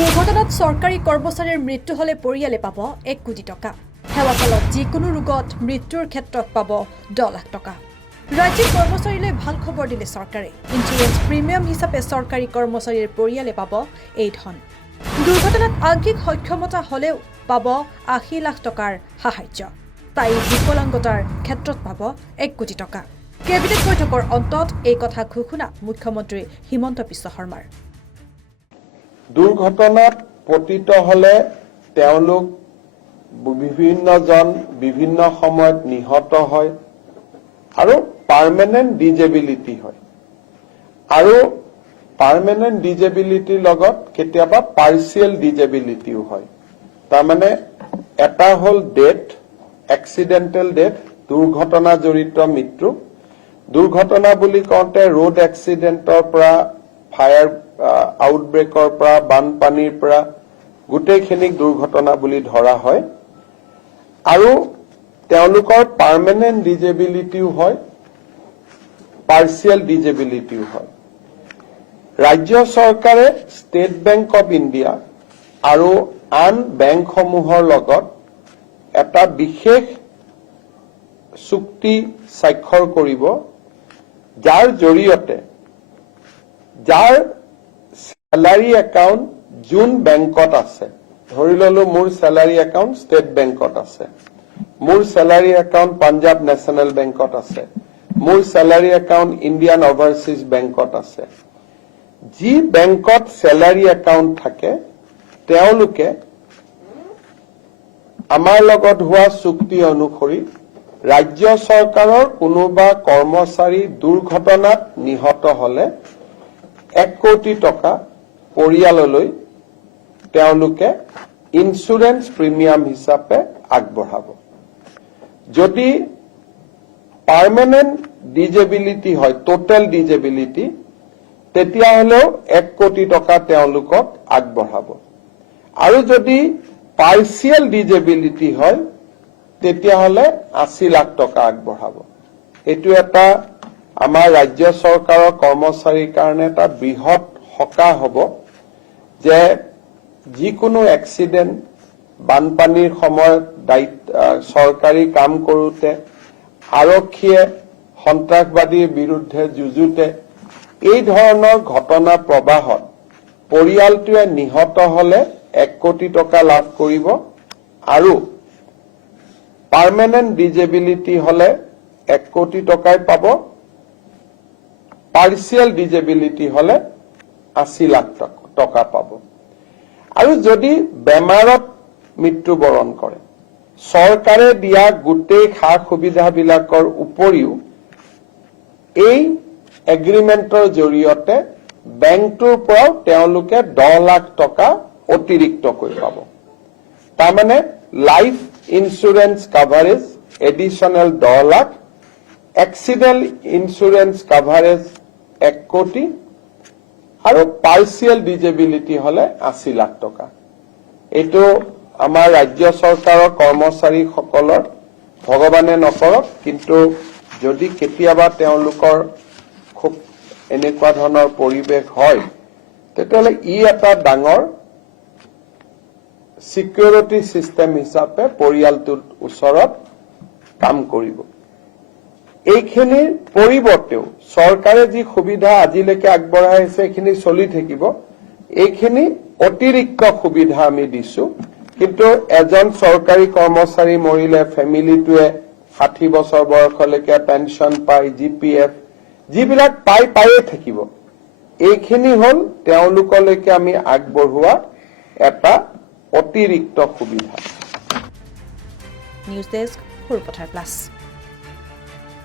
দুৰ্ঘটনাত চৰকাৰী কৰ্মচাৰীৰ মৃত্যু হলে পৰিয়ালে পাব 1 কোটি টকা। সেৱাকালত যিকোনো ৰোগত মৃত্যুৰ ক্ষেত্ৰত পাব 10 লাখ টকা। ৰাজ্যিক কৰ্মচাৰীলৈ ভাল খবৰ দিলে চৰকাৰে। ইঞ্চুৰেঞ্চ প্ৰিমিয়াম হিচাপে চৰকাৰী কৰ্মচাৰীৰ পৰিয়ালে পাব এই ধন। দুৰ্ঘটনাত আংশিক সক্ষমতা হলেও পাব 80 লাখ টকাৰ সাহায্য। তাই বিকলাংগতাৰ ক্ষেত্ৰত পাব 1 কোটি টকা। কেবিনেট বৈঠকৰ অন্তত এই কথা ঘোষণা মুখ্যমন্ত্ৰী হিমন্ত বিশ্ব শৰ্মাৰ। দুৰ্ঘটনাত পতিত হলে তেওঁলোক বিভিন্নজন বিভিন্ন সময়ত নিহত হয় আৰু পাৰ্মানেন্ট ডিজেবিলিটি হয় আৰু পাৰ্মানেন্ট ডিজেবিলিটিৰ লগত কেতিয়াবা পাৰ্চিয়েল ডিজেবিলিটিও হয়। তাৰমানে এটা হল ডেথ, এক্সিডেন্টেল ডেথ, দুৰ্ঘটনা জড়িত মৃত্যু। দুৰ্ঘটনা বুলি কওঁতে ৰোড এক্সিডেন্টৰ পৰা, ফায়াৰ আউটব্ৰেকৰ পৰা, বানপানীৰ পৰা গোটেইখিনিক দুৰ্ঘটনা বুলি ধৰা হয় আৰু তেওঁলোকৰ পাৰ্মানেন্ট ডিজেবিলিটিও হয়, পাৰ্চিয়েল ডিজেবিলিটিও হয়। ৰাজ্য চৰকাৰে ষ্টেট বেংক অৱ ইণ্ডিয়া আৰু আন বেংকসমূহৰ লগত এটা বিশেষ চুক্তি স্বাক্ষৰ কৰিব, যাৰ জৰিয়তে যাৰ চেলাৰী একাউণ্ট যোন বেংকত আছে, ধৰি ললো মোৰ চেলাৰী একাউণ্ট ষ্টেট বেংকত আছে, মোৰ চেলাৰী একাউণ্ট পাঞ্জাব নেশ্যনেল বেংকত আছে, মোৰ চেলাৰী একাউণ্ট ইণ্ডিয়ান অভাৰচিজ বেংকত আছে। যি বেংকত চেলাৰী একাউণ্ট থাকে তেওঁলোকে আমাৰ লগত হোৱা চুক্তি অনুসৰি ৰাজ্য চৰকাৰৰ কোনোবা কৰ্মচাৰী দুৰ্ঘটনাত নিহত হলে 1 কোটি টকা পৰিয়াললৈ তেওঁলোকে ইঞ্চুৰেঞ্চ প্ৰিমিয়াম হিচাপে আগবঢ়াব। যদি পাৰ্মানেন্ট ডিজেবিলিটি হয়, টোটেল ডিজেবিলিটি, তেতিয়াহলেও 1 কোটি টকা তেওঁলোকক আগবঢ়াব আৰু যদি পাৰ্চিয়েল ডিজেবিলিটি হয় তেতিয়াহলে 80 লাখ টকা আগবঢ়াব। এইটো এটা আমাৰ ৰাজ্য চৰকাৰৰ কৰ্মচাৰীৰ কাৰণে এটা বৃহৎ সকাহ হ'ব যে যিকোনো এক্সিডেণ্ট, বানপানীৰ সময়ত চৰকাৰী কাম কৰোঁতে, আৰক্ষীয়ে সন্ত্ৰাসবাদীৰ বিৰুদ্ধে যুঁজোতে এই ধৰণৰ ঘটনা প্ৰবাহত পৰিয়ালটোৱে নিহত হলে 1 কোটি টকা লাভ কৰিব আৰু পাৰ্মানেন্ট ডিজেবিলিটি হলে 1 কোটি টকাই পাব, পাৰ্চিয়েল ডিজেবিলিটি হলে 80 লাখ টকা পাব। আৰু যদি বেমাৰত মৃত্যুবৰণ কৰে, চৰকাৰে দিয়া গোটেই সা সুবিধাবিলাকৰ উপৰিও এই এগ্ৰিমেণ্টৰ জৰিয়তে বেংকটোৰ পৰাও তেওঁলোকে 10 লাখ টকা অতিৰিক্তকৈ পাব। তাৰমানে life insurance coverage additional 10 lakh, accident insurance coverage 1 কোটি আৰু পাৰ্চিয়েল ডিজেবিলিটি হলে 80 লাখ টকা। এইটো আমাৰ ৰাজ্য চৰকাৰৰ কৰ্মচাৰীসকলৰ ভগৱানে নকৰক, কিন্তু যদি কেতিয়াবা তেওঁলোকৰ খুব এনেকুৱা ধৰণৰ পৰিৱেশ হয় তেতিয়াহলে ই এটা ডাঙৰ সিকিউৰিটি সিস্টেম হিচাপে পৰিয়ালটোৰ ওচৰত কাম কৰিব। এইখিনিৰ পৰিৱৰ্তেও চৰকাৰে যি সুবিধা আজিলৈকে আগবঢ়াই আছে এইখিনি চলি থাকিব। এইখিনি অতিৰিক্ত সুবিধা আমি দিছো, কিন্তু এজন চৰকাৰী কৰ্মচাৰী মৰিলে ফেমিলিটোৱে 60 বছৰ বয়সলৈকে পেঞ্চন পায়, GPF যিবিলাক পায়ে থাকিব। এইখিনি হল তেওঁলোকলৈকে আমি আগবঢ়োৱা এটা অতিৰিক্ত সুবিধা। News desk, Sarupathar plus.